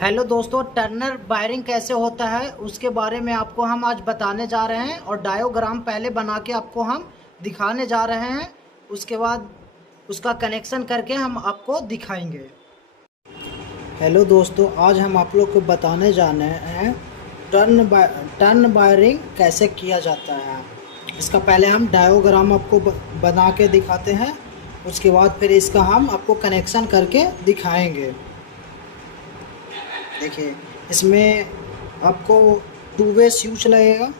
Hello दोस्तों, Turner wiring कैसे होता है उसके बारे में आपको हम आज बताने जा रहे हैं और डायोग्राम पहले बना के आपको हम दिखाने जा रहे हैं। उसके बाद उसका कनेक्शन करके हम आपको दिखाएंगे। हेलो दोस्तों, आज हम आप लोग को बताने जाने हैं टर्न वायरिंग कैसे किया जाता है। इसका पहले हम डायोग्राम आपको बना के दिखाते हैं, उसके बाद फिर इसका हम आपको कनेक्शन करके दिखाएंगे। देखिए, इसमें आपको टू वे स्विच लगेगा।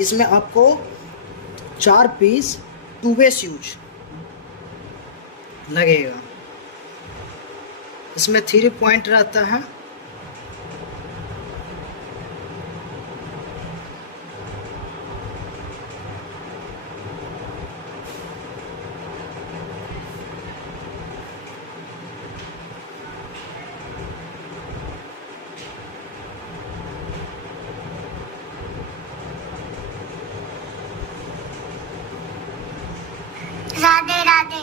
इसमें आपको 4 पीस टू वे स्विच लगेगा। इसमें 3 पॉइंट रहता है। राधे राधे।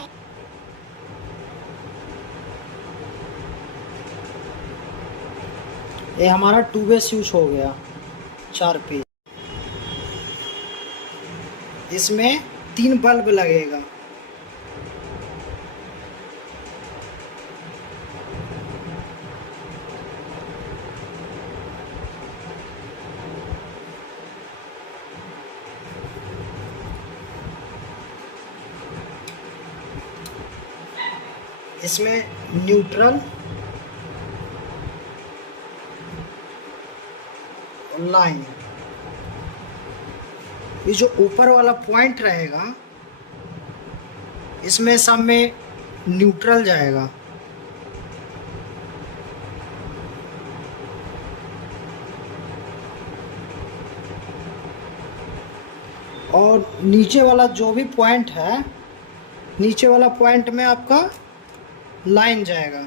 ये हमारा टू वे स्विच हो गया, 4 पीस। इसमें 3 बल्ब लगेगा। इसमें न्यूट्रल और लाइन, ये जो ऊपर वाला पॉइंट रहेगा इसमें सब में न्यूट्रल जाएगा। और नीचे वाला जो भी पॉइंट है, नीचे वाला पॉइंट में आपका लाइन जाएगा।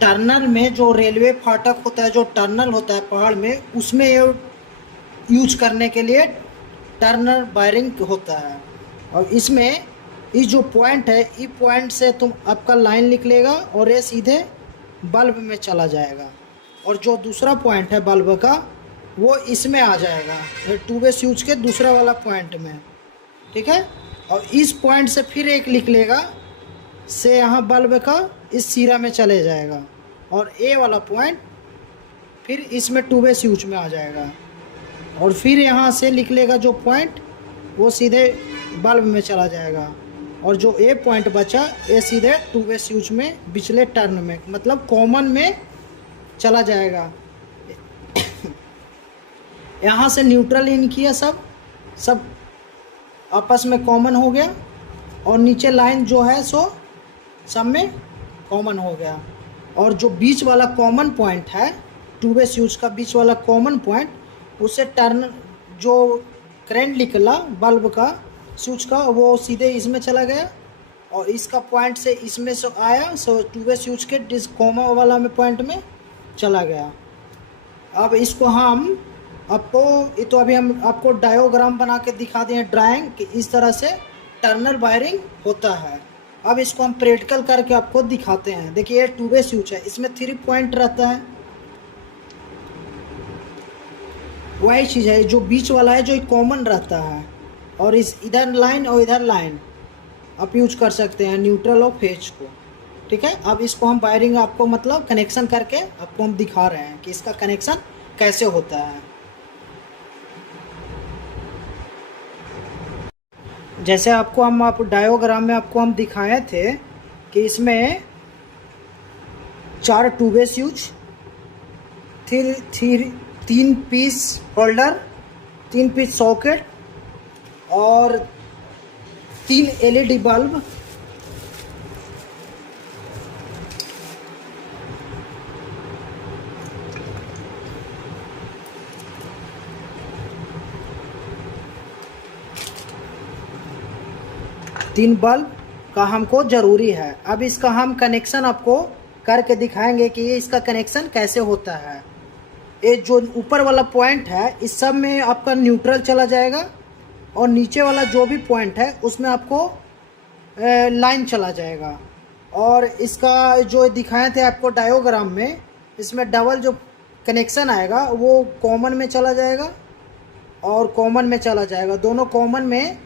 टर्नल में जो रेलवे फाटक होता है, जो टर्नल होता है पहाड़ में, उसमें ये यूज करने के लिए टर्नल वायरिंग होता है। और इसमें ये जो पॉइंट है, इस पॉइंट से तुम आपका लाइन निकलेगा और ये सीधे बल्ब में चला जाएगा। और जो दूसरा पॉइंट है बल्ब का, वो इसमें आ जाएगा, टू वे स्विच के दूसरा वाला पॉइंट में। ठीक है। और इस पॉइंट से फिर एक निकलेगा, से यहाँ बल्ब का इस सिरा में चले जाएगा। और ए वाला पॉइंट फिर इसमें टू वे स्विच में आ जाएगा। और फिर यहाँ से निकलेगा जो पॉइंट, वो सीधे बल्ब में चला जाएगा। और जो ए पॉइंट बचा, ये सीधे टू वे स्विच में पिछले टर्न में, मतलब कॉमन में चला जाएगा। यहाँ से न्यूट्रल इन किया, सब आपस में कॉमन हो गया। और नीचे लाइन जो है सो सब में कॉमन हो गया। और जो बीच वाला कॉमन पॉइंट है, टू वे स्विच का बीच वाला कॉमन पॉइंट, उससे टर्न जो करंट निकला बल्ब का, स्विच का, वो सीधे इसमें चला गया। और इसका पॉइंट से इसमें से आया, सो टू वे स्विच के डिस कॉमा वाला में पॉइंट में चला गया। अब इसको हम आपको, ये तो अभी हम आपको डायोग्राम बना के दिखा दें, ड्राइंग, कि इस तरह से टर्नल वायरिंग होता है। अब इसको हम प्रैक्टिकल करके आपको दिखाते हैं। देखिए, ये टू वे स्विच है, इसमें 3 पॉइंट रहता है। वही चीज़ है, जो बीच वाला है जो कॉमन रहता है, और इस इधर लाइन और इधर लाइन आप यूज कर सकते हैं न्यूट्रल और फेज को। ठीक है, अब इसको हम वायरिंग आपको मतलब कनेक्शन करके आपको हम दिखा रहे हैं कि इसका कनेक्शन कैसे होता है। जैसे आपको हम आप डायोग्राम में आपको हम दिखाए थे कि इसमें 4 two way switch, 3 piece holder, 3 piece socket और 3 एलईडी बल्ब, तीन बल्ब का हमको ज़रूरी है। अब इसका हम कनेक्शन आपको करके दिखाएंगे कि ये इसका कनेक्शन कैसे होता है। ये जो ऊपर वाला पॉइंट है इस सब में आपका न्यूट्रल चला जाएगा, और नीचे वाला जो भी पॉइंट है उसमें आपको लाइन चला जाएगा। और इसका जो दिखाए थे आपको डायोग्राम में, इसमें डबल जो कनेक्शन आएगा वो कॉमन में चला जाएगा और कॉमन में चला जाएगा, दोनों कॉमन में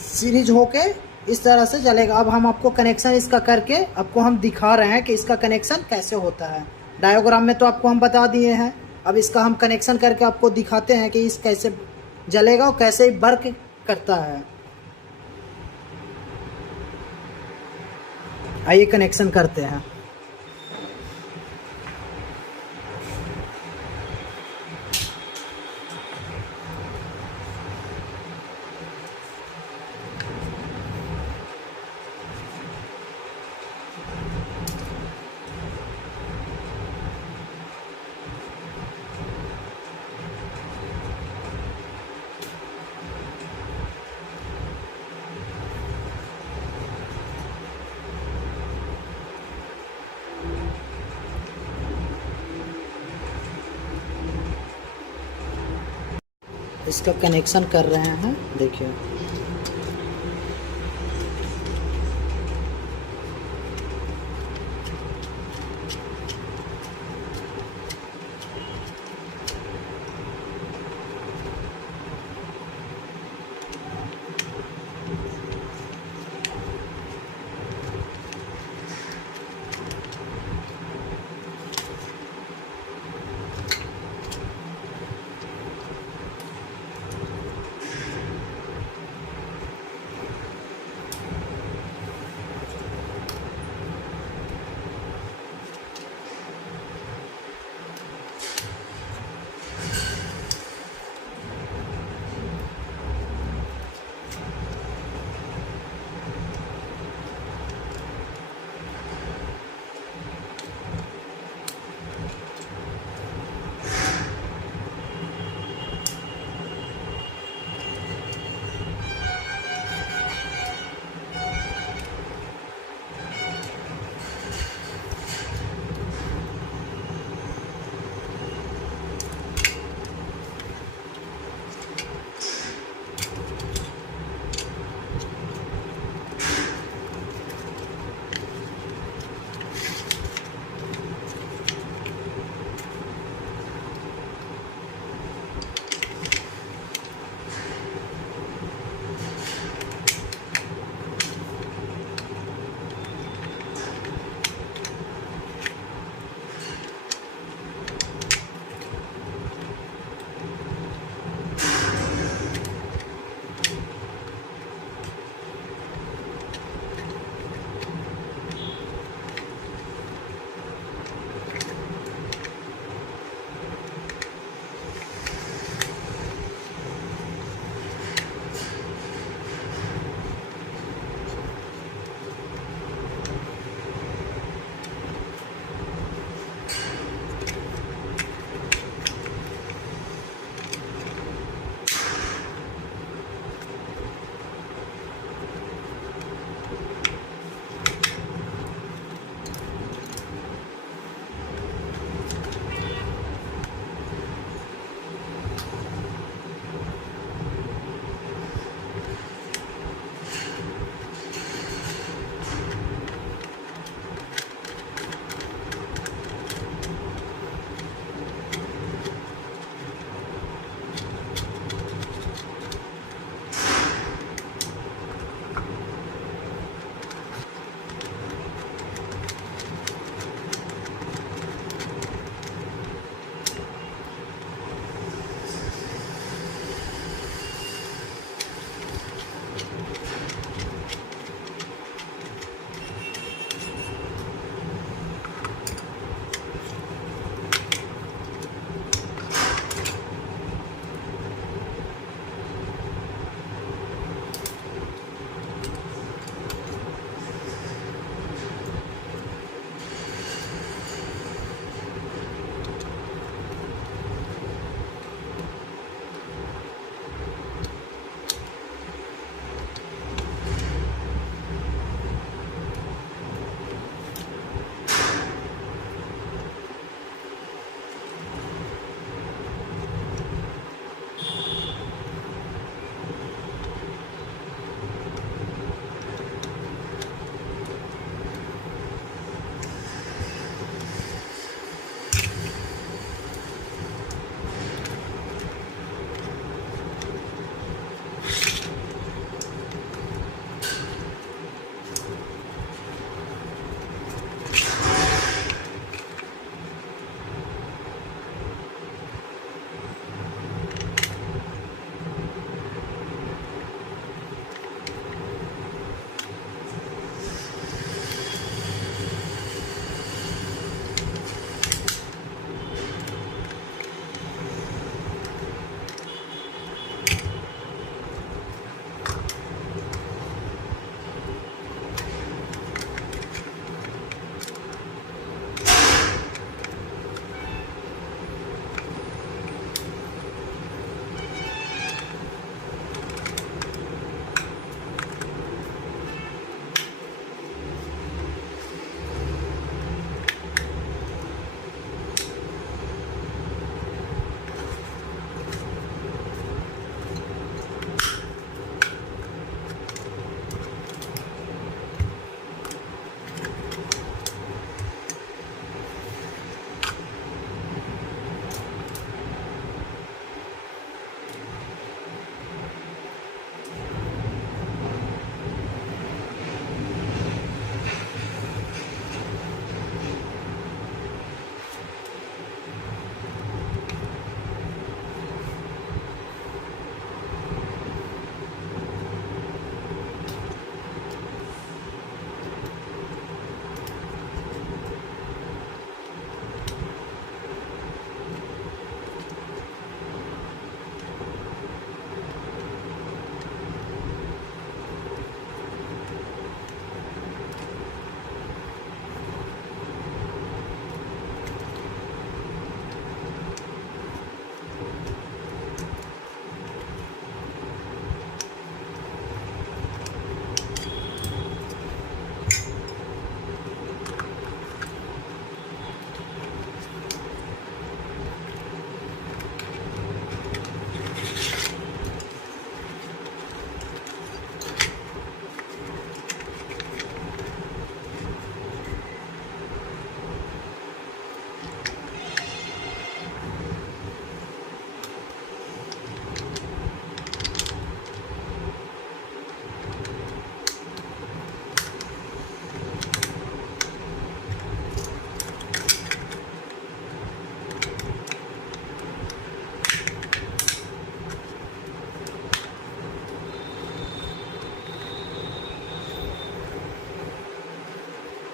सीरीज होके इस तरह से चलेगा। अब हम आपको कनेक्शन इसका करके आपको हम दिखा रहे हैं कि इसका कनेक्शन कैसे होता है। डायोग्राम में तो आपको हम बता दिए हैं, अब इसका हम कनेक्शन करके आपको दिखाते हैं कि इस कैसे जलेगा और कैसे वर्क करता है। आइए कनेक्शन करते हैं। इसका कनेक्शन कर रहे हैं, देखिए।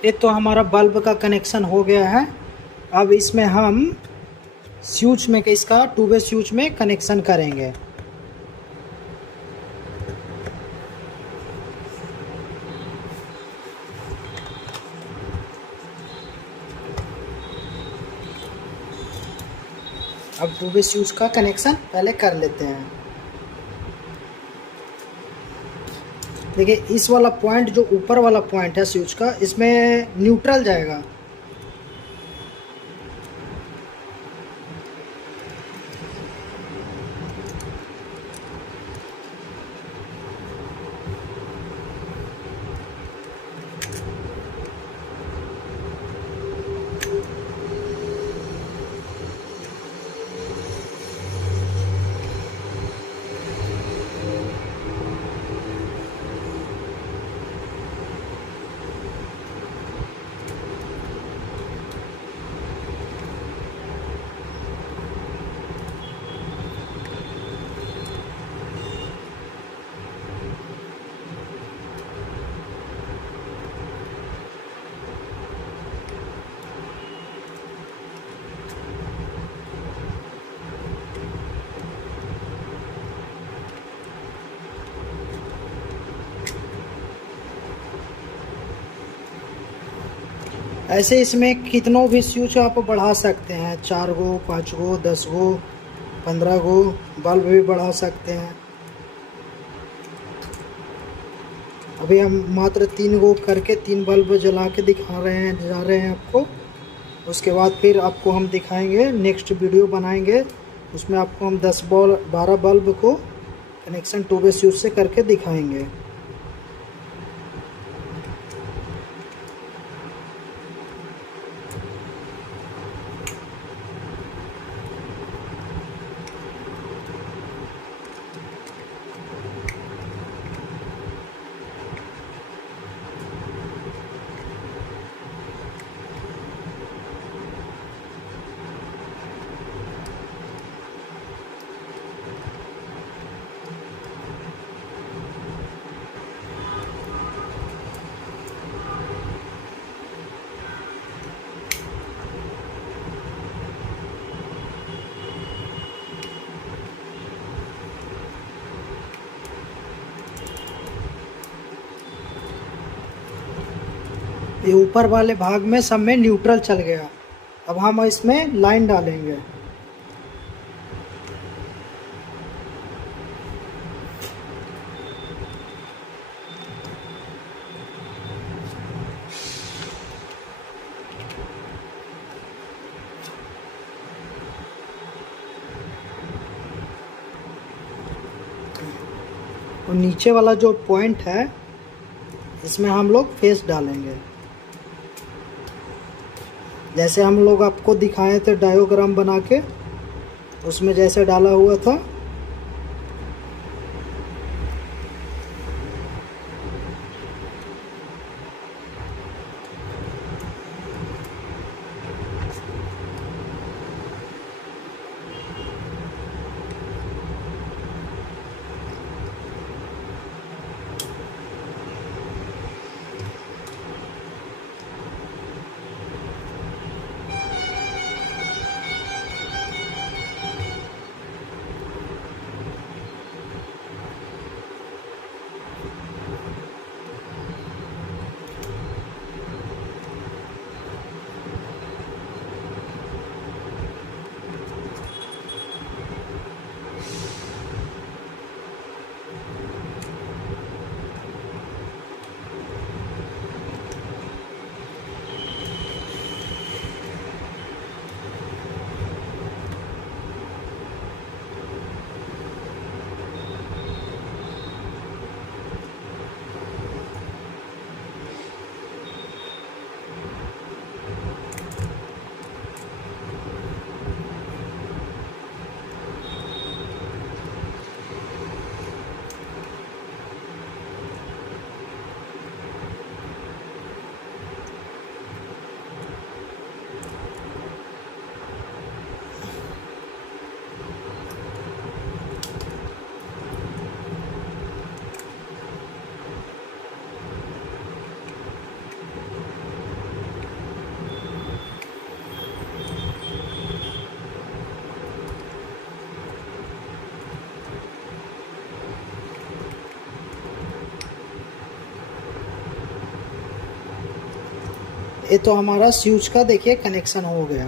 ये तो हमारा बल्ब का कनेक्शन हो गया है। अब इसमें हम स्विच में इसका 2 वे स्विच में कनेक्शन करेंगे। अब 2 वे स्विच का कनेक्शन पहले कर लेते हैं। देखिए इस वाला पॉइंट जो ऊपर वाला पॉइंट है स्विच का, इसमें न्यूट्रल जाएगा। ऐसे इसमें कितनों भी स्विच आप बढ़ा सकते हैं, 4 गो, 5 गो, 10 गो, 15 गो बल्ब भी बढ़ा सकते हैं। अभी हम मात्र 3 गो करके 3 बल्ब जला के दिखा रहे हैं आपको। उसके बाद फिर आपको हम दिखाएंगे, नेक्स्ट वीडियो बनाएंगे, उसमें आपको हम 12 बल्ब को कनेक्शन 2 वे स्विच से करके दिखाएंगे। ये ऊपर वाले भाग में सब में न्यूट्रल चल गया। अब हम इसमें लाइन डालेंगे। और नीचे वाला जो पॉइंट है इसमें हम लोग फेस डालेंगे, जैसे हम लोग आपको दिखाए थे डायोग्राम बना के, उसमें जैसे डाला हुआ था। ये तो हमारा स्विच का देखिए कनेक्शन हो गया।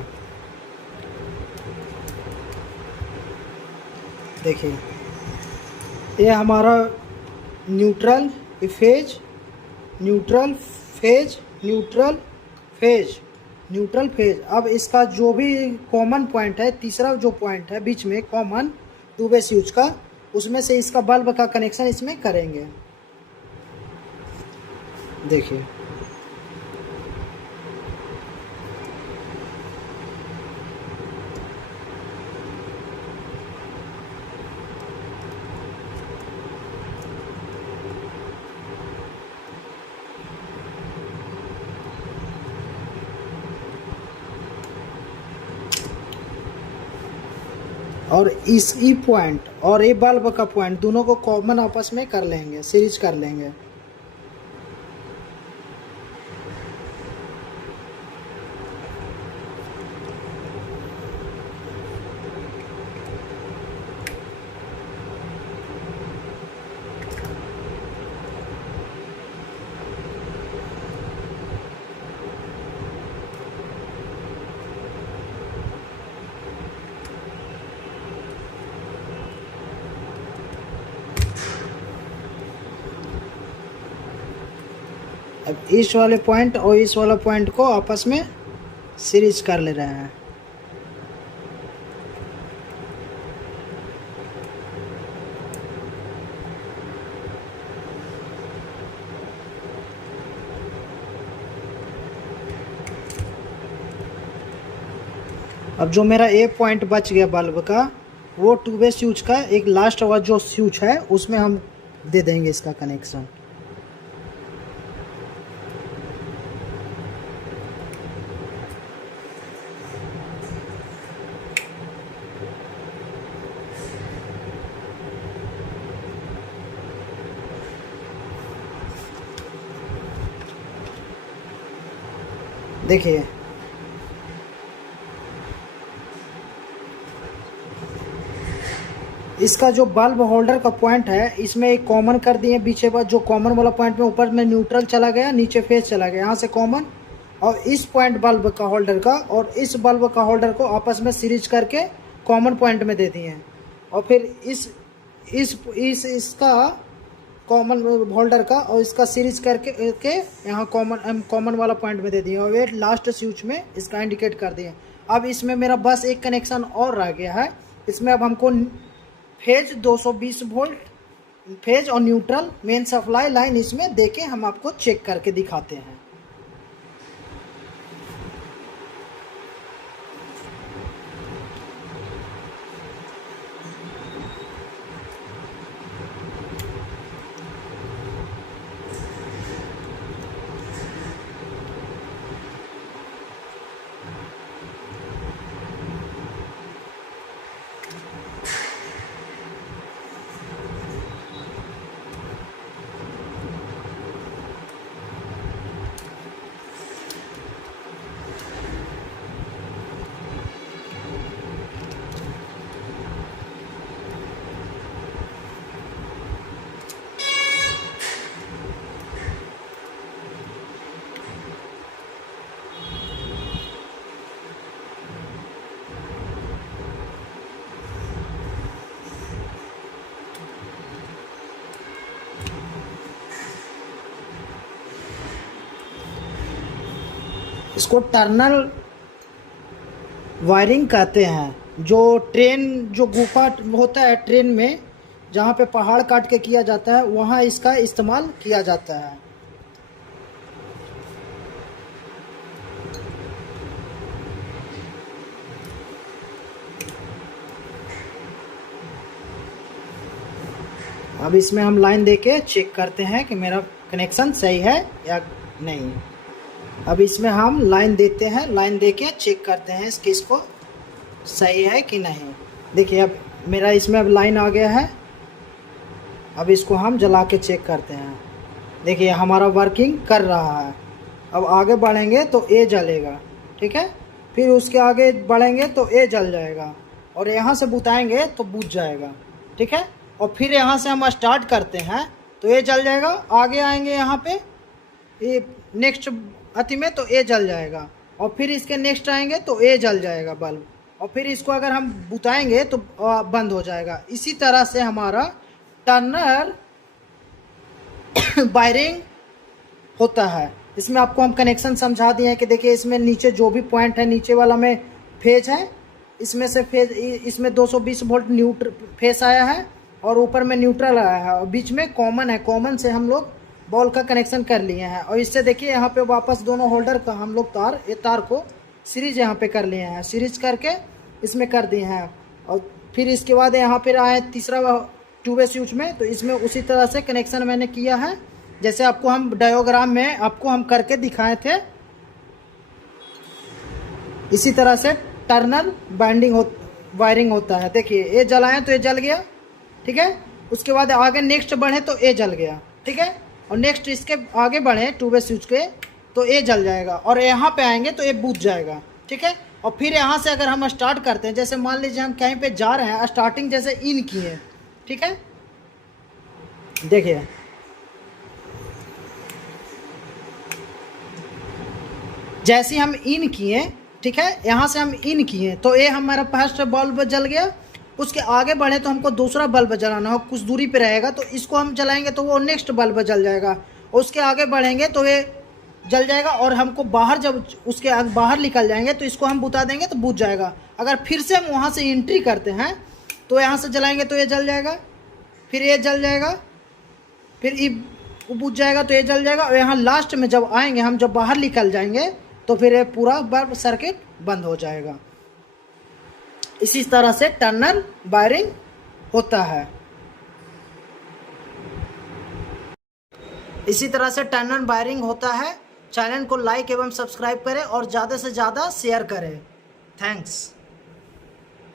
देखिए ये हमारा neutral phase, neutral phase, neutral phase, neutral phase. अब इसका जो भी कॉमन पॉइंट है, तीसरा जो पॉइंट है बीच में कॉमन टू वे स्विच का, उसमें से इसका बल्ब का कनेक्शन इसमें करेंगे। देखिए और इस ई पॉइंट और ये बल्ब का पॉइंट दोनों को कॉमन आपस में कर लेंगे, सीरीज कर लेंगे। अब इस वाले पॉइंट और इस वाला पॉइंट को आपस में सीरीज कर ले रहे हैं। अब जो मेरा ए पॉइंट बच गया बल्ब का, वो टू वे स्विच का एक लास्ट वाला जो स्विच है उसमें हम दे देंगे इसका कनेक्शन। देखिए इसका जो बल्ब होल्डर का पॉइंट है इसमें एक कॉमन कर दिए पीछे पर, जो कॉमन वाला पॉइंट में ऊपर में न्यूट्रल चला गया, नीचे फेज चला गया, यहाँ से कॉमन, और इस पॉइंट बल्ब का होल्डर का और इस बल्ब का होल्डर को आपस में सीरीज करके कॉमन पॉइंट में दे दिए हैं। और फिर इसका कॉमन होल्डर का और इसका सीरीज करके यहाँ कॉमन वाला पॉइंट में दे दिए और वे लास्ट स्विच में इसका इंडिकेट कर दिए। अब इसमें मेरा बस एक कनेक्शन और रह गया है। इसमें अब हमको फेज 220 वोल्ट फेज और न्यूट्रल मेन सप्लाई लाइन इसमें देके हम आपको चेक करके दिखाते हैं। इसको टर्नल वायरिंग कहते हैं। जो ट्रेन जो गुफा होता है ट्रेन में, जहाँ पे पहाड़ काट के किया जाता है, वहाँ इसका इस्तेमाल किया जाता है। अब इसमें हम लाइन देके चेक करते हैं कि मेरा कनेक्शन सही है या नहीं। अब इसमें हम लाइन देते हैं, लाइन देके चेक करते हैं इसकी इसको सही है कि नहीं। देखिए अब मेरा इसमें अब लाइन आ गया है। अब इसको हम जला के चेक करते हैं। देखिए हमारा वर्किंग कर रहा है। अब आगे बढ़ेंगे तो ए जलेगा, ठीक है। फिर उसके आगे बढ़ेंगे तो ए जल जाएगा और यहाँ से बुताएंगे तो बुझ जाएगा, ठीक है। और फिर यहाँ से हम स्टार्ट करते हैं तो ये जल जाएगा। आगे आएंगे यहाँ पे, ये नेक्स्ट अति में तो ए जल जाएगा, और फिर इसके नेक्स्ट आएंगे तो ए जल जाएगा बल्ब, और फिर इसको अगर हम बुताएंगे तो बंद हो जाएगा। इसी तरह से हमारा टर्नर वायरिंग होता है। इसमें आपको हम कनेक्शन समझा दिए हैं कि देखिए इसमें नीचे जो भी पॉइंट है, नीचे वाला में फेज है, इसमें से फेज, इसमें 220 वोल्ट न्यूट्रल फेस आया है और ऊपर में न्यूट्रल आया है, और बीच में कॉमन है, कॉमन से हम लोग बॉल का कनेक्शन कर लिए हैं। और इससे देखिए यहाँ पे वापस दोनों होल्डर का हम लोग ये तार को सीरीज यहाँ पे कर लिए हैं, सीरीज करके इसमें कर दिए हैं। और फिर इसके बाद यहाँ पर आए तीसरा 2-वे स्विच में, तो इसमें उसी तरह से कनेक्शन मैंने किया है जैसे आपको हम डायोग्राम में आपको हम करके दिखाए थे। इसी तरह से टर्नर वायरिंग होता है। देखिए ए जलाएं तो ये जल गया, ठीक है। उसके बाद आगे नेक्स्ट बढ़े तो ए जल गया, ठीक है। और नेक्स्ट इसके आगे बढ़े 2-वे स्विच के तो ए जल जाएगा, और यहाँ पे आएंगे तो ए बुझ जाएगा, ठीक है। और फिर यहाँ से अगर हम स्टार्ट करते हैं, जैसे मान लीजिए हम कहीं पे जा रहे हैं, स्टार्टिंग जैसे इन किए, ठीक है। देखिए जैसे हम इन किए, ठीक है, यहाँ से हम इन किए तो ये हमारा फर्स्ट बल्ब जल गया। उसके आगे बढ़े तो हमको दूसरा बल्ब जलाना हो, कुछ दूरी पे रहेगा तो इसको हम जलाएंगे तो वो नेक्स्ट बल्ब जल जाएगा। उसके आगे बढ़ेंगे तो ये जल जाएगा, और हमको बाहर जब उसके बाहर निकल जाएंगे तो इसको हम बुता देंगे तो बुझ जाएगा। अगर फिर से हम वहाँ से एंट्री करते हैं तो यहाँ से जलाएंगे तो ये जल जाएगा, फिर ये जल जाएगा, फिर ये बुझ जाएगा तो ये जल जाएगा। और यहाँ लास्ट में जब आएंगे हम, जब बाहर निकल जाएंगे तो फिर ये पूरा बल्ब सर्किट बंद हो जाएगा। इसी तरह से टर्नर वायरिंग होता है। इसी तरह से टर्नर वायरिंग होता है। चैनल को लाइक एवं सब्सक्राइब करें और ज़्यादा से ज़्यादा शेयर करें। थैंक्स।